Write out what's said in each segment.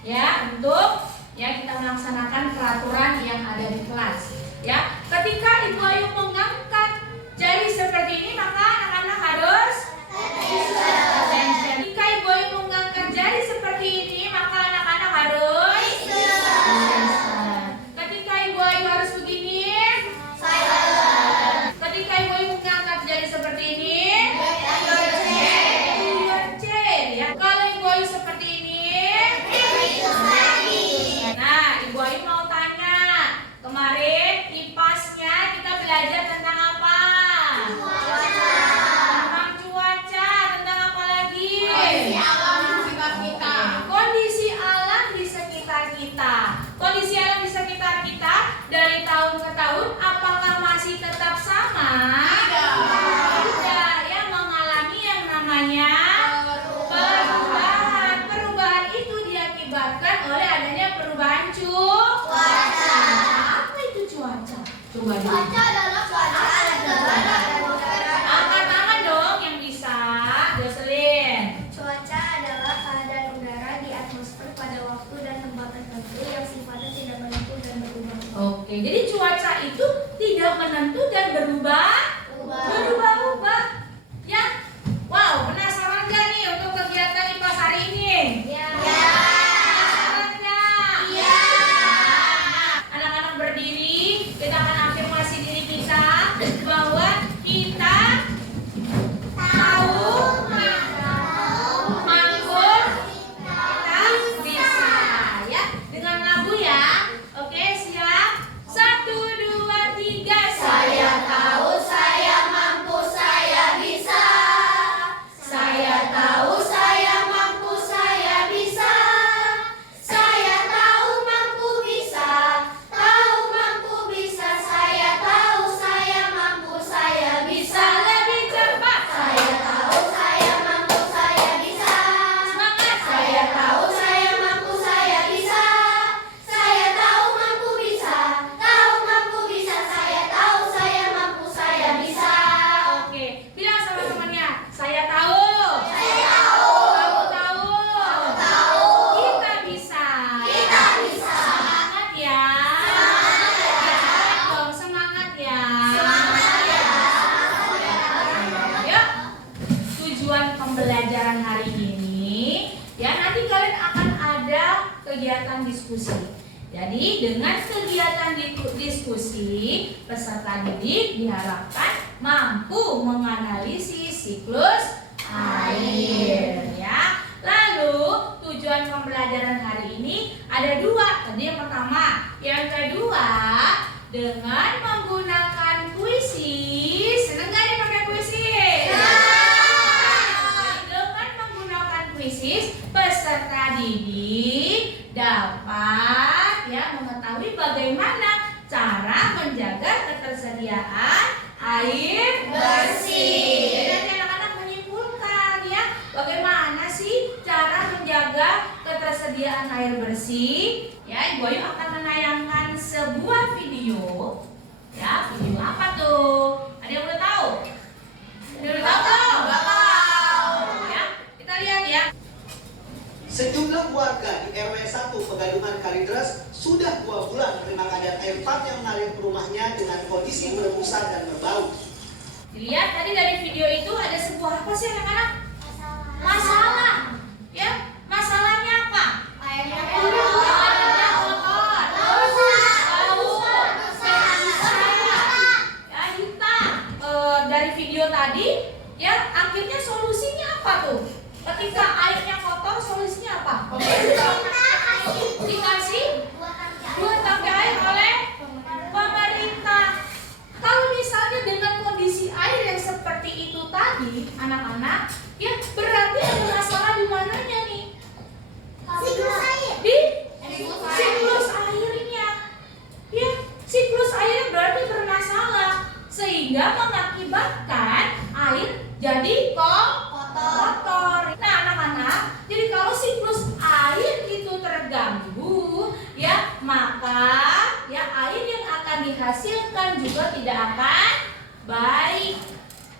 ya untuk kita melaksanakan peraturan yang ada di kelas. Ya, ketika Ibu Ayu mengangkat jari seperti ini, maka anak-anak harus attention. Ketika Ibu Ayu mengangkat jari seperti ini, maka anak-anak harus attention. Ketika Ibu Ayu harus begini, ketika Ibu Ayu mengangkat jari seperti ini, ya. Kalau Ibu Ayu seperti ini, nah Ibu Ayu mau tanya, kemarin IPAS-nya kita belajar tentang apa? Tentang cuaca, tentang apa lagi? Kondisi alam di sekitar kita. Kondisi alam di sekitar kita dari tahun ke tahun apakah masih tetap sama? Tidak, ya, mengalami yang namanya perubahan. Perubahan itu diakibatkan oleh adanya perubahan cuaca. Apa itu cuaca? Coba dulu. Angkat tangan dong yang bisa. Jocelyn. Cuaca adalah keadaan udara di atmosfer pada waktu dan tempat tertentu yang sifatnya tidak menentu dan berubah. Oke, jadi cuaca itu tidak menentu dan berubah-ubah. Ya. Wow, penasaran gak nih untuk kegiatan IPAS hari ini? Penasaran gak? Anak-anak berdiri, kita akan afirmasi diri kita bahwa kita tahu, mampu, kita bisa. Ya, dengan lagu ya. Oke, siap? 1, 2, 3. Saya tahu, saya mampu, saya bisa. Saya tahu, saya mampu, saya bisa. Saya tahu, mampu, bisa. Tahu, mampu, bisa. Saya tahu, saya mampu, saya bisa. Lebih cepat. Saya tahu, saya mampu, saya bisa. Semangat. Saya tahu, saya mampu, saya bisa. Saya tahu, mampu, bisa. Tahu, mampu, bisa. Saya tahu, saya mampu, saya bisa. Oke, bilang sama temannya. Saya tahu. Kamu tahu. Kita bisa. Semangat ya. Dong, semangat ya. Yuk. Tujuan pembelajaran hari ini, ya, nanti kalian akan ada kegiatan diskusi. Jadi dengan kegiatan diskusi, peserta didik diharapkan mampu menganalisis siklus air, ya. Lalu tujuan pembelajaran hari ini ada 2. Tadi yang pertama, yang kedua dengan menggunakan puisi. Seneng gak nih pakai puisi? Dengan menggunakan puisi, peserta didik dapat, ya, mengetahui bagaimana cara menjaga ketersediaan air bersih. Jadi nanti anak-anak menyimpulkan, ya, bagaimana sih cara menjaga ketersediaan air bersih. Ya, Ibu Ayu akan menayangkan sebuah video. Ya, video apa tuh? Ada yang udah tahu? Ada yang udah tahu? Ya, kita lihat ya. Sejumlah warga di RW 1 Pegadungan Kalideres sudah 2 bulan menerima keadaan air pipa yang mengalir ke rumahnya dengan kondisi berbusa dan berbau. Dilihat tadi dari video itu ada sebuah apa sih anak-anak? Masalah. Ya, masalahnya apa? Airnya kotor. Ya, hitam. Dari video tadi, ya, akhirnya solusinya apa tuh? Ketika airnya kotor, solusinya apa? Dikasih buat tangki air oleh pemerintah. Kalau misalnya dengan kondisi air yang seperti itu tadi, anak-anak, ya, berarti ada masalah di mananya nih? Di siklus airnya. Ya, siklus airnya berarti bermasalah sehingga mengakibatkan air jadi kotor. Nah, anak-anak, jadi kalau siklus air itu terganggu, ya, maka ya air yang akan dihasilkan juga tidak akan baik.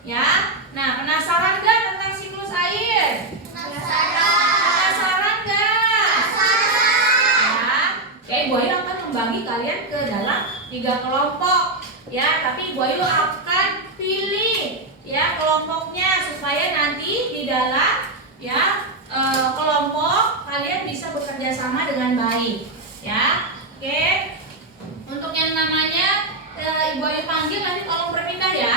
Ya. Nah, penasaran gak tentang siklus air? Penasaran gak? Penasaran. membagi kalian ke dalam 3 kelompok. Ya, tapi Ibu Ayu akan pilih ya kelompoknya supaya nanti di dalam ya kelompok kalian bisa bekerja sama dengan baik. Ya, oke. Untuk yang namanya Ibu Ayu panggil nanti tolong berpindah ya.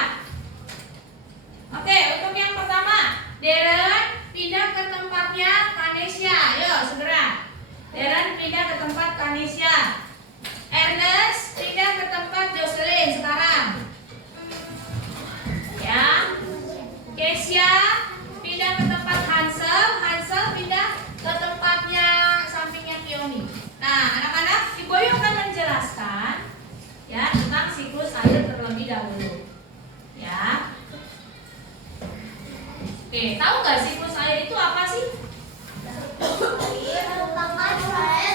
Oke, untuk yang pertama, Deren pindah ke tempatnya Kanesya. Yuk, segera. Deren pindah ke tempat Kanesya. Ernest pindah ke tempat Jocelyn sekarang. Ya. Kesia pindah ke tempat Hansel. Hansel pindah ke tempatnya sampingnya Kioni. Nah, anak-anak, Ibu Ayu akan menjelaskan ya tentang siklus air terlebih dahulu. Ya. Oke, tahu nggak siklus air itu apa sih?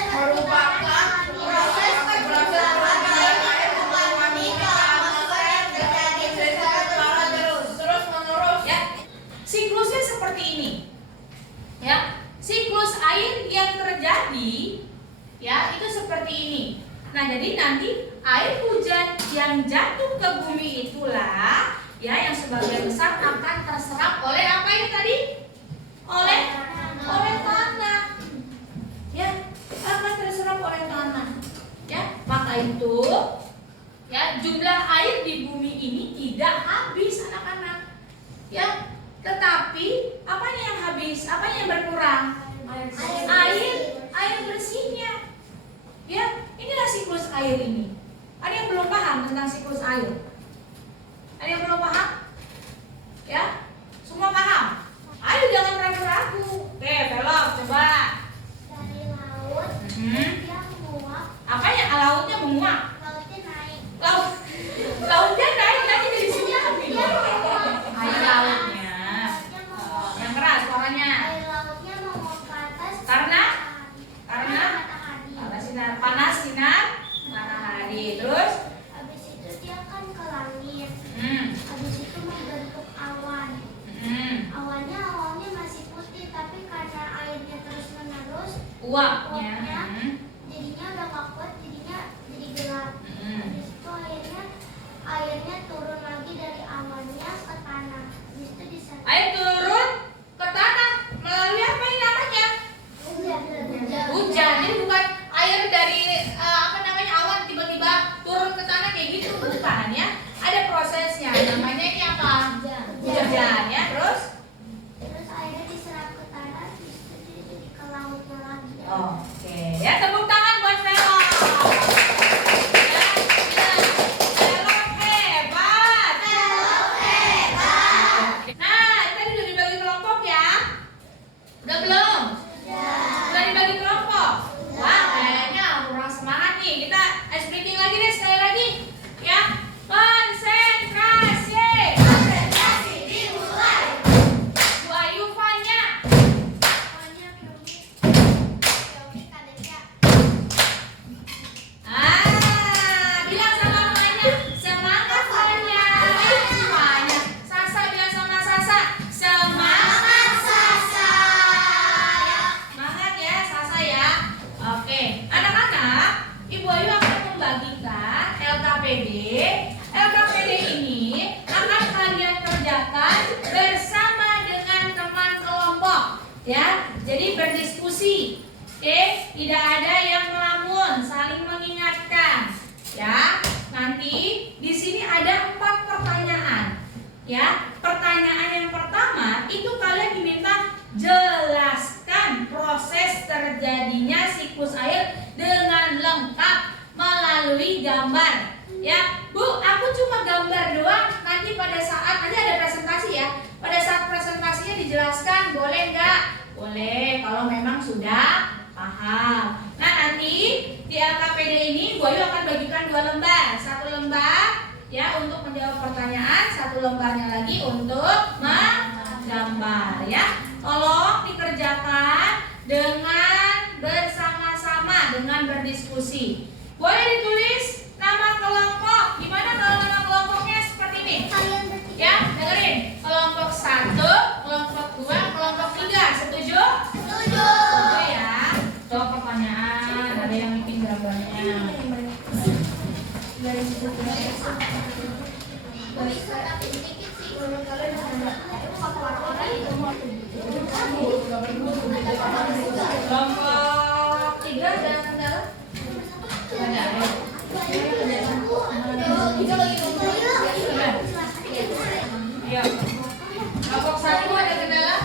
Merupakan proses perpindahan air mengalami atmosfer terjadi secara terus-menerus. Ya, siklusnya seperti ini. Ya, siklus air yang terjadi ya itu seperti ini. Nah, jadi nanti air hujan yang jatuh ke bumi itulah ya yang sebagian besar akan terserap oleh apa ini tadi? Oleh tanah. Ya, akan terserap oleh tanah. Ya, maka itu ya jumlah air di bumi ini tidak habis anak-anak. Ya, tetapi apanya yang habis? Apanya yang berkurang? Air bersihnya. Ya, inilah siklus air ini. Ada yang belum paham tentang siklus air? Ada yang belum paham? Ya, semua paham? Ayo jangan ragu-ragu. Oke, belok coba. Dari laut, dia menguap, Apanya? Lautnya menguap. lautnya naik. Lautnya naik nanti dari sini apa? Dia menguap. Air lautnya. Lautnya menguap. Yang keras suaranya. Air lautnya menguap ke atas Karena matahari. panas sinar matahari. Terus Habis itu dia kan ke langit. hmm, Habis itu membentuk awan. hmm, Awalnya masih putih, tapi karena airnya terus menerus, uapnya. jadinya udah gak kuat, jadinya jadi gelap. Habis itu airnya turun lagi dari awannya ke tanah. Habis itu di sana Air turun ke tanah melalui apa ini namanya? Hujan. Jadi bukan air dari awan tiba-tiba turun ke tanah kayak gitu, bukan ya. Ada prosesnya. Namanya ini apa? Hujan ya. Terus airnya diserap ke tanah, habis itu dia jadi ke lautnya lagi. oke, ya tepuk tangan buat Velo. Velo hebat. Nah, tadi udah dibagi kelompok ya? Udah belum? Udah dibagi kelompok? Wah, kayaknya kurang semangat nih. Kita ice breaking lagi deh sekali lagi. Ya, konsentrasi. Bu Ayu Fanya. Awalnya Kyomi Kadesya. Bilang sama mamanya, semangat Fanya. Fanya. Sasa bilang sama Sasa, semangat Sasa. Semangat ya Sasa ya. Oke, anak-anak, Ibu Ayu akan membagikan LKPD. LKPD ini akan kalian kerjakan bersama dengan teman kelompok, ya. Jadi berdiskusi, oke? Tidak ada yang melamun, saling mengingatkan, ya. Nanti di sini ada 4 pertanyaan, ya. Pertanyaan yang pertama itu kalian diminta jelaskan proses terjadinya siklus air dengan lengkap melalui gambar. Ya, Bu, aku cuma gambar doang. Nanti nanti ada presentasi ya. Pada saat presentasinya dijelaskan, boleh nggak? Boleh, kalau memang sudah paham. Nah, nanti di LKPD ini Bu Ayu akan bagikan 2 lembar. 1 lembar ya untuk menjawab pertanyaan, 1 lembarnya lagi untuk menggambar ya. Tolong dikerjakan dengan bersama-sama, dengan berdiskusi. Boleh ditulis nama kelompok. Gimana kalau nama kelompoknya seperti ini? Kalian bertiga. Ya, dengerin. Kelompok 1, kelompok 2, kelompok 3. Setuju? Setuju. Setuju ya. Jawab pertanyaan. Ada yang bikin gambarnya. Kelompok 3 ada kendala? Ada. Iya. Kelompok 1 ada kendala?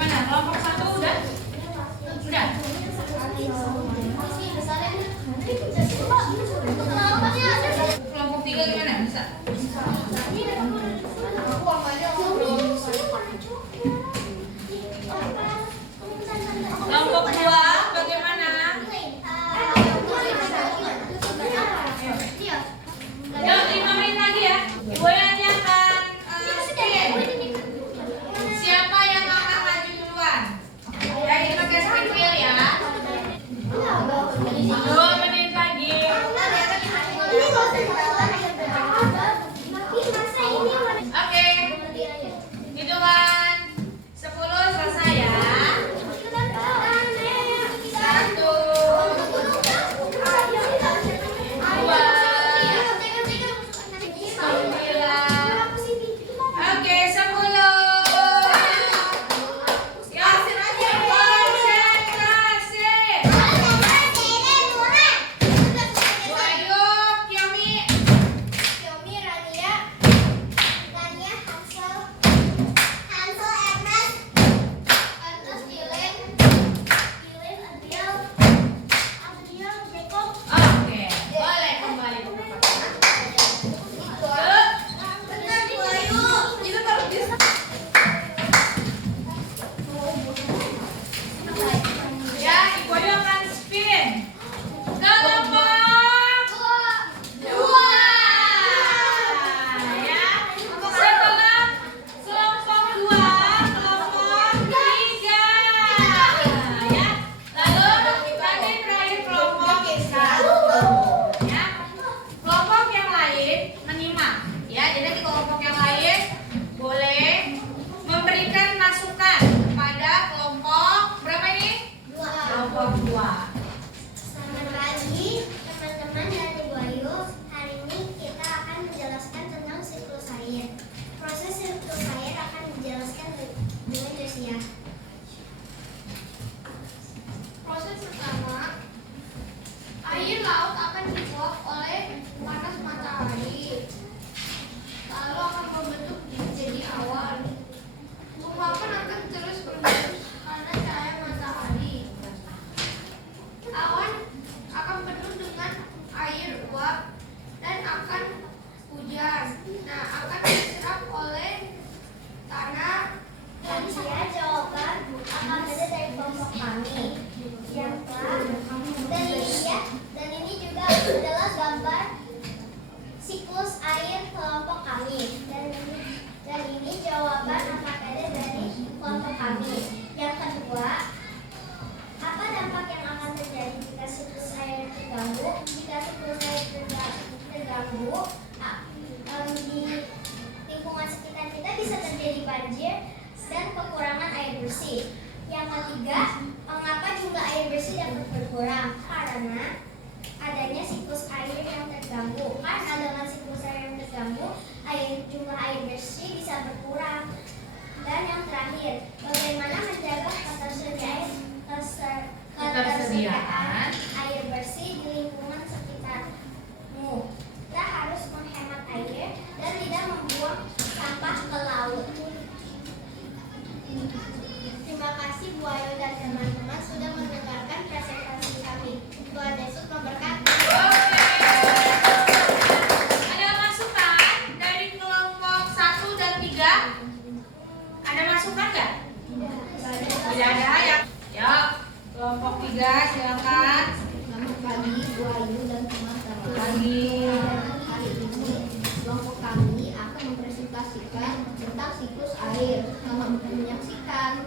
Mana? Kelompok 1 udah? Udah. Kelompok 3 gimana? Bisa? Kelompok 2 bagaimana? Yuk 5 menit lagi ya. Ibu Yanti akan spin. Siapa yang akan maju duluan? Jadi pakai spin wheel ya. 2 menit lagi. Oke. Hitungan 10 selesai ya. 1 Oke, 10. Ya, konsentrasi. Ayo, Kiyomi. Oke, boleh kembali ke ya, Ibu Ayu akan spin. Kelompok 2 ya. Setelah kelompok 2, kelompok 3 ya. Lalu tadi terakhir kelompok 1 ya. Kelompok yang lain menyimak ya. Jadi di kelompok yang lain boleh memberikan masukan kepada kelompok berapa ini? Kelompok 2. Selamat pagi teman-teman dan Ibu Ayu. Hari ini kita akan menjelaskan tentang siklus air. Proses siklus air akan dijelaskan dengan Josia. Proses pertama, air laut akan diuap oleh panas matahari, lalu akan membentuk menjadi awan. Penguapan akan terus berlanjut karena cahaya matahari. Awan akan penuh dengan air uap dan akan hujan. Nah, akan diserap oleh tanah. Dan jawaban akan ada dari kelompok kami. Yang dan ini juga adalah gambar siklus air kelompok kami. Dan ini jawaban akan ada dari kelompok kami. Yang kedua, apa dampak yang akan terjadi jika siklus air terganggu? Jika siklus air terganggu, di lingkungan sekitar kita bisa terjadi banjir dan kekurangan air bersih. Yang ketiga, mengapa jumlah air bersih dapat berkurang? Karena adanya siklus air yang terganggu. Karena dengan siklus air yang terganggu, jumlah air bersih bisa berkurang. Dan yang terakhir, bagaimana menjaga ketersediaan air bersih di lingkungan sekitarmu? Kita harus menghemat air dan tidak membuang sampah ke laut. Terima kasih Bu Ayu dan teman-teman sudah mendengarkan presentasi kami. Tuhan Yesus memberkati. Ada masukan dari kelompok 1 dan 3? Ada masukan nggak? Tidak ada ya. Ya, kelompok 3 silakan. Selamat pagi Bu Ayu dan teman-teman. Pagi. Hari ini kelompok kami akan mempresentasikan tentang siklus air. Selamat menyaksikan.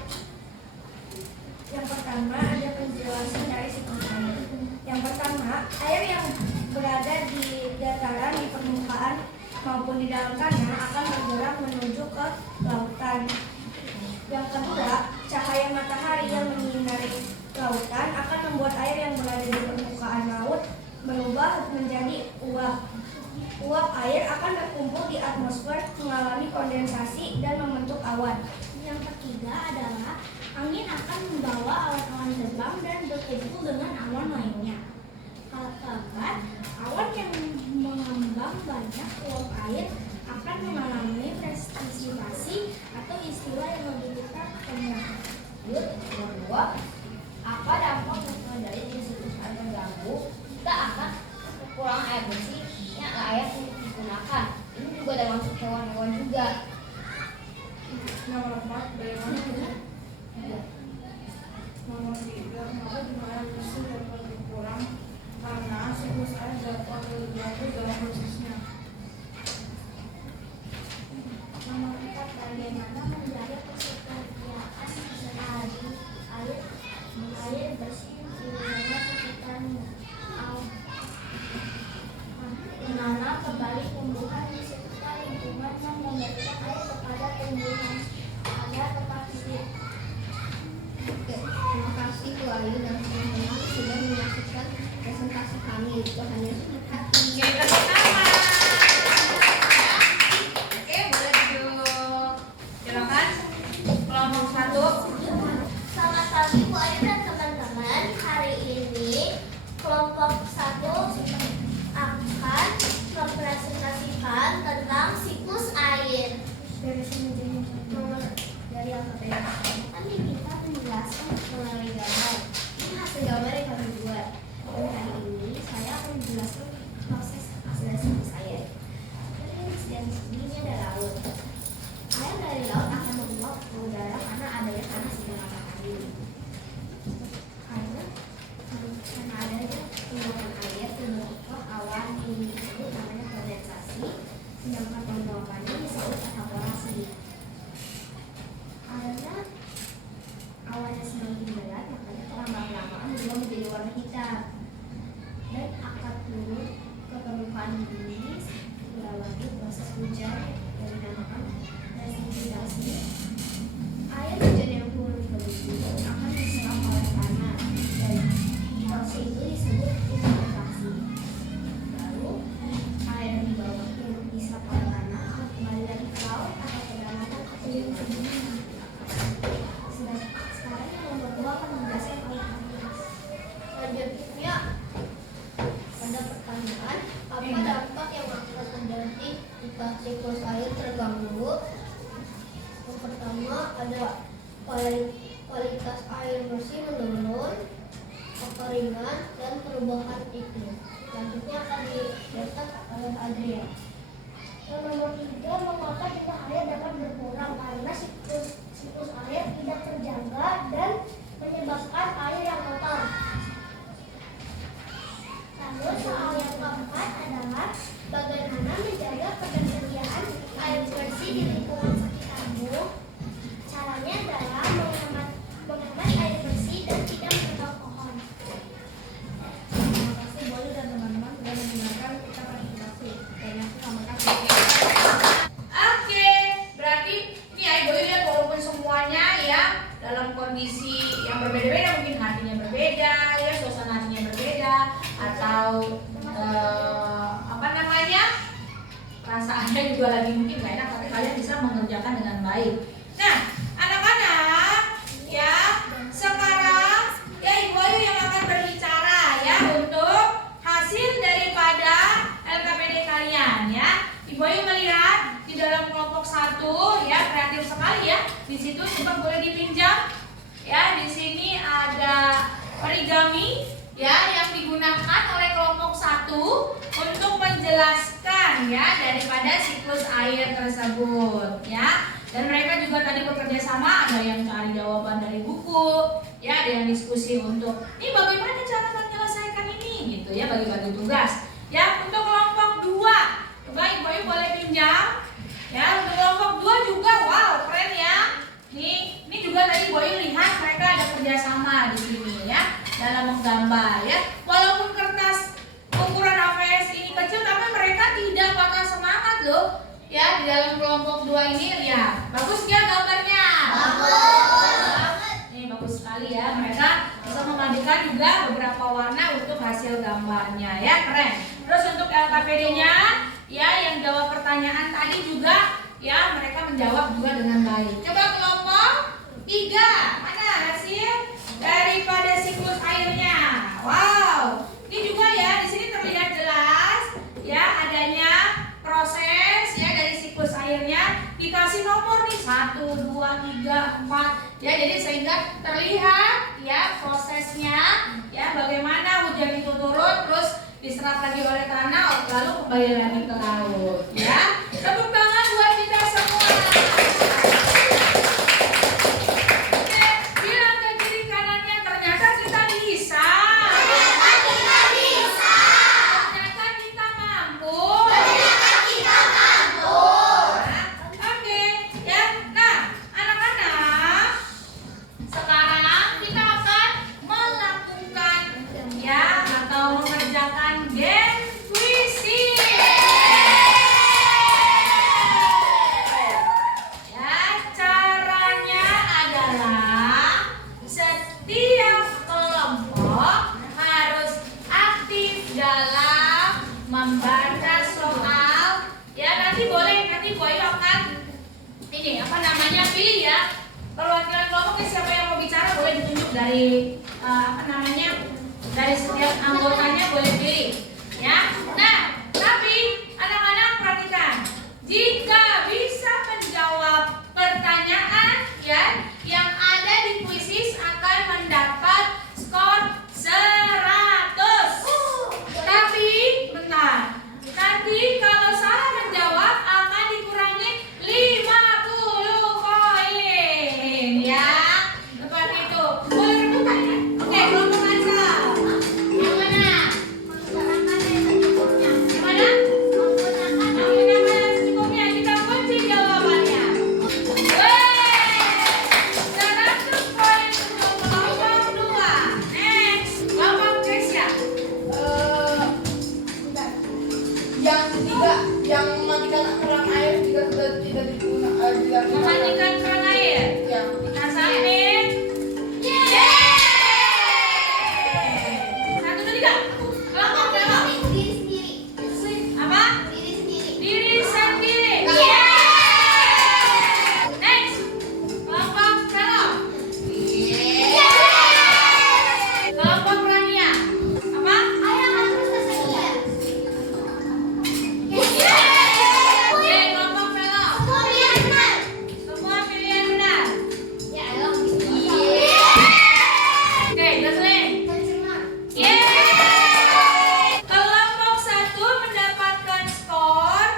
Yang pertama ada penjelasan dari siklus air. Yang pertama, air yang maupun di dalam tanah akan bergerak menuju ke lautan. Yang kedua, cahaya matahari yang menyinari lautan akan membuat air yang berada di permukaan laut berubah menjadi uap. Uap air akan terkumpul di atmosfer, mengalami kondensasi dan membentuk awan. Yang ketiga adalah angin akan membawa awan-awan terbang dan berkumpul dengan awan lainnya. Kalau keempat, awan yang mengambang banyak uap air akan mengalami presipitasi atau istilah yang lebih kita kenal. Lanjut, yang kedua, apa dampak yang dari siklus air terganggu? Kita akan kekurangan air bersih yang layak untuk digunakan. Ini juga termasuk hewan-hewan juga. Nomor 4, bagaimana dengan nomor 3, maka jumlah air bersih dapat berkurang karena siklus air dapat terganggu dalam prosesnya. Nomor 4, bagaimana menjaga ketersediaan air bersih di wilayah sekitarnya. Menanam kembali tumbuhan di sekitar lingkungan yang memberikan air kepada tumbuhan agar tetap hidup. Oke, terima kasih Bu Ayu dan teman-teman sudah menyaksikan presentasi kami. Itu hanya sebentar. Oke, pertama. Oke, boleh duduk. Silakan. Kelompok 1. Selamat pagi Bu Ayu dan teman-teman. Hari ini kelompok 1 akan mempresentasikan tentang siklus air. Dari alfabet. Nanti kita menjelaskan melalui gambar. Ini hasil gambar yang kami buat. Dan hari ini saya akan menjelaskan proses hasil siklus air. Dan ini ada laut. Air dari laut akan menguap ke udara karena adanya panas di matahari. Karena adanya penguapan air terbentuklah awan ini disebut namanya kondensasi, sedangkan penguapannya disebut evaporasi. Karena awannya semakin berat, makanya kelamaan berubah menjadi warna hitam dan akan turun ke permukaan bumi melewati proses hujan yang dinamakan presipitasi. Air hujan yang turun ke bumi akan diserap oleh tanah dan proses itu disebut evaporasi. Lalu air yang dibawa turun diserap oleh tanah akan kembali lagi ke laut atau ke daratan atau ke bumi. Sekarang yang nomor 2 akan menjelaskan oleh Anies. Selanjutnya pada pertanyaan, apa dampak yang akan terjadi jika siklus air terganggu? Yang pertama ada kualitas air bersih menurun, kekeringan, dan perubahan iklim. Selanjutnya akan dijelaskan oleh Adrian. Yang nomor 3, mengapa jumlah air dapat berkurang karena siklus air tidak terjaga dan menyebabkan air yang kotor. Lalu soal yang keempat adalah bagaimana menjaga ketersediaan air bersih di lingkungan sekitarmu. Caranya adalah menghemat air bersih dan tidak menebang pohon. Terima kasih Boyu dan teman-teman sudah mendengarkan kita presentasi. Dan yang selamat kasih. Oke, berarti ini ya Boyu lihat walaupun semuanya ya dalam kondisi yang berbeda-beda, mungkin hatinya berbeda, ya suasana hatinya berbeda, atau perasaannya juga lagi mungkin gak enak, tapi kalian bisa mengerjakan dengan baik. Nah, anak-anak, ya sekarang ya Ibu Ayu yang akan berbicara ya untuk hasil daripada LKPD kalian ya. Ibu Ayu melihat di dalam kelompok 1 ya, kreatif sekali ya. Di situ coba boleh dipinjam. Ya, di sini ada origami ya yang digunakan oleh kelompok 1 untuk menjelaskan ya daripada siklus air tersebut ya. Dan mereka juga tadi bekerja sama, ada yang cari jawaban dari buku, ya ada yang diskusi untuk ini bagaimana cara menyelesaikan ini gitu ya, bagi-bagi tugas. Ya, untuk kelompok 2, coba Ibu Ayu boleh pinjam. Ya, untuk kelompok 2 juga wow, keren ya. Ini juga tadi Ibu Ayu lihat mereka ada kerjasama di sini ya dalam menggambar ya. Walaupun kertas ukuran AVS ini kecil, tapi mereka tidak patah semangat loh ya di dalam kelompok 2 ini. Lihat, bagus nggak gambarnya? Nih bagus sekali ya, mereka bisa memadukan juga beberapa warna untuk hasil gambarnya ya, keren. Terus untuk LKPD-nya ya yang jawab pertanyaan tadi juga ya mereka menjawab juga dengan baik. Coba kelompok 3, mana hasil daripada siklus airnya? Wow, ini juga ya di sini terlihat jelas ya adanya proses ya dari siklus airnya, dikasih nomor nih 1, 2, 3, 4 ya, jadi sehingga terlihat ya prosesnya ya bagaimana hujan itu turun terus diserap lagi oleh tanah lalu kembali lagi ke laut ya. Tepuk tangan buat kita semua. Oke, bilang ke kiri kanannya, ternyata kita bisa. Ternyata kita mampu. Oke, ya. Nah, anak-anak, sekarang kita akan melakukan ya atau mengerjakan game puisi. Ya, caranya adalah setiap kelompok harus aktif dalam membaca soal. Ya, nanti Boyo akan ini apa namanya pilih ya perwakilan kelompoknya, siapa yang mau bicara boleh ditunjuk dari dari setiap anggotanya boleh pilih ya. Nah, tapi anak-anak perhatikan, jika bisa menjawab pertanyaan ya yang ada di puisi akan mendapat skor 100. Tapi bentar, nanti kalau salah menjawab akan dikurangi 50 koin ya. Seperti itu. Boleh rebutan ya? Oke, kelompok aja. Yang mana? Yang mana? Menggunakan secukupnya. Kita kunci jawabannya. Weh, 100 poin untuk kelompok 2. Next, kelompok Grecia. Yang ketiga, yang mematikan keran air jika sudah tidak digunakan. Mematikan keran air. Ya. Kita salin. Yeay! 1, 2, 3. Kelompok berapa? Apa? Diri sendiri. Next, kelompok Velo. Kelompok Rania. Apa? Oke, kelompok Velo. Semua pilihan benar. Oke, Jocelyn. Yeay! Kelompok 1 mendapatkan skor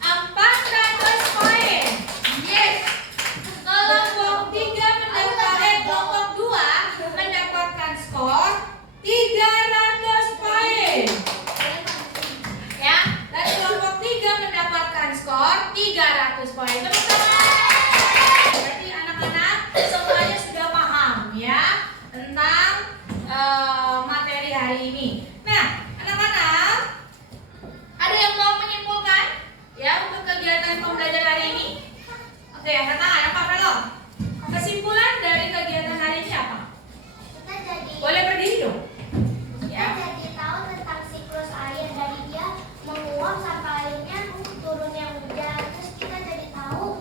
400 poin. Yes. Kelompok 2 mendapatkan skor 300 poin. Ya, dan kelompok 3 mendapatkan skor 300 poin. Tepuk tangan. Berarti anak-anak semuanya sudah paham ya tentang materi hari ini. Nah, anak-anak, ada yang mau menyimpulkan ya untuk kegiatan pembelajaran hari ini? Oke, angkat tangan, apa Velo? Kesimpulan dari kegiatan hari ini apa? Boleh berdiri dong. Ya. Tahu tentang siklus air dari dia menguap sampai airnya turunnya hujan. Terus kita jadi tahu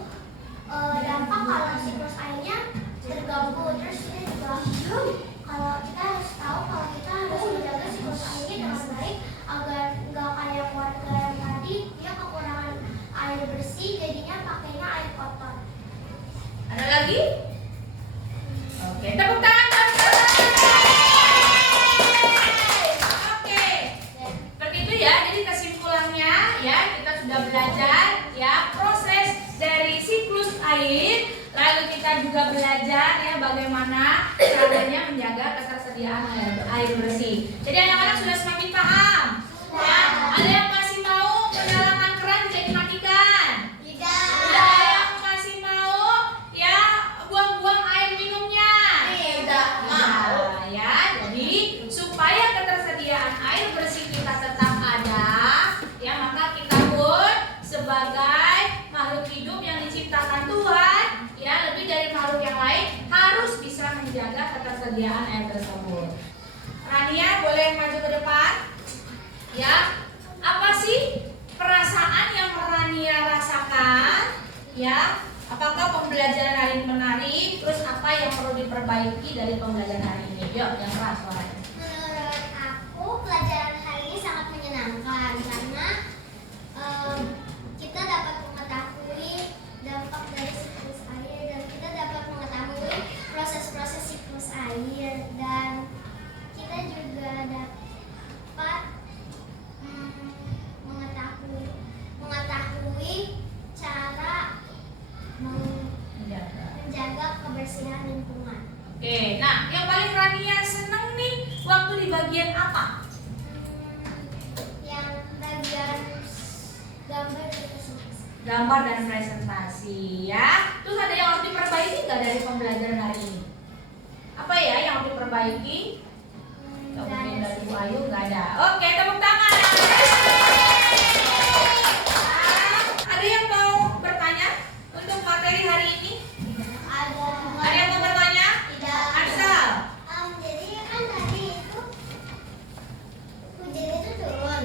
dampak kalau siklus airnya terganggu. Terus kita juga kalau kita harus tahu kalau kita harus menjaga siklus airnya dengan baik agar nggak kayak warga yang tadi dia kekurangan air bersih jadinya pakainya air kotor. Ada lagi? Oke, tepuk tangan teman-teman. Oke, seperti itu ya. Jadi kesimpulannya ya kita sudah belajar ya proses dari siklus air. Lalu kita juga belajar ya bagaimana caranya menjaga ketersediaan air bersih. Jadi anak-anak sudah semakin paham. Ya, ada yang masih mau penyalakan keran tidak dimatikan? Ada yang masih mau ya buang-buang air minumnya? Tidak mau. Nah, ya, jadi supaya ketersediaan air bersih kita tetap ada, ya maka kita pun sebagai menjaga ketersediaan air tersebut. Rania boleh maju ke depan. Ya, apa sih perasaan yang Rania rasakan? Ya, apakah pembelajaran hari ini menarik? Terus apa yang perlu diperbaiki dari pembelajaran hari ini? Yuk, yang keras suaranya. Menurut aku pelajaran hari ini sangat menyenangkan karena kita dapat mengetahui dampak dari siklus air dan kita dapat mengetahui proses-proses siklus air dan kita juga dapat mengetahui cara menjaga kebersihan lingkungan. Oke, nah yang paling Rania seneng nih waktu di bagian apa? Yang bagian gambar dan presentasi. Gambar dan presentasi ya. Terus ada yang harus diperbaiki nggak dari pembelajaran hari ini? Apa ya yang harus diperbaiki? Gak mungkin dari Bu Ayu nggak ada. Oke, tepuk tangan. Ada yang mau bertanya untuk materi hari ini? Ada yang mau bertanya? Tidak. Ansal. Jadi kan tadi itu hujan itu turun.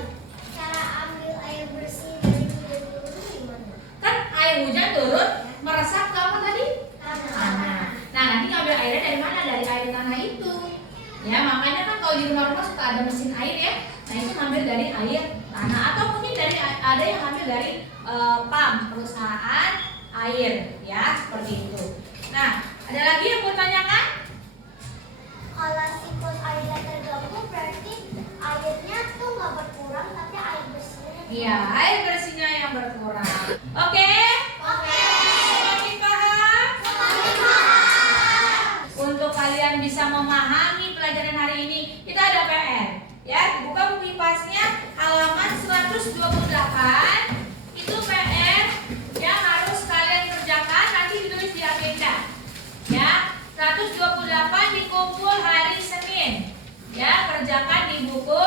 Cara ambil air bersih dari hujan turun gimana? Kan air hujan turun meresap ke apa tadi? Tanah. Nah, nanti ngambil airnya dari mana? Dari air tanah itu. Ya, makanya kan kalau di rumah-rumah suka ada mesin air ya. Nah, itu ngambil dari air tanah atau mungkin dari ada yang ngambil dari pump perusahaan air ya, seperti itu. Nah, ada lagi yang mau tanyakan? Kalau siklus airnya terganggu berarti airnya tuh nggak berkurang tapi air bersihnya. Iya, air bersihnya yang berkurang. Oke? Oke. Semakin paham? Semakin paham. Untuk kalian bisa memahami pelajaran hari ini, kita ada PR. Ya, buka buku IPAS-nya halaman 128. Itu PR yang harus kalian kerjakan, nanti ditulis di agenda. Ya, 128 dikumpul hari Senin. Ya, kerjakan di buku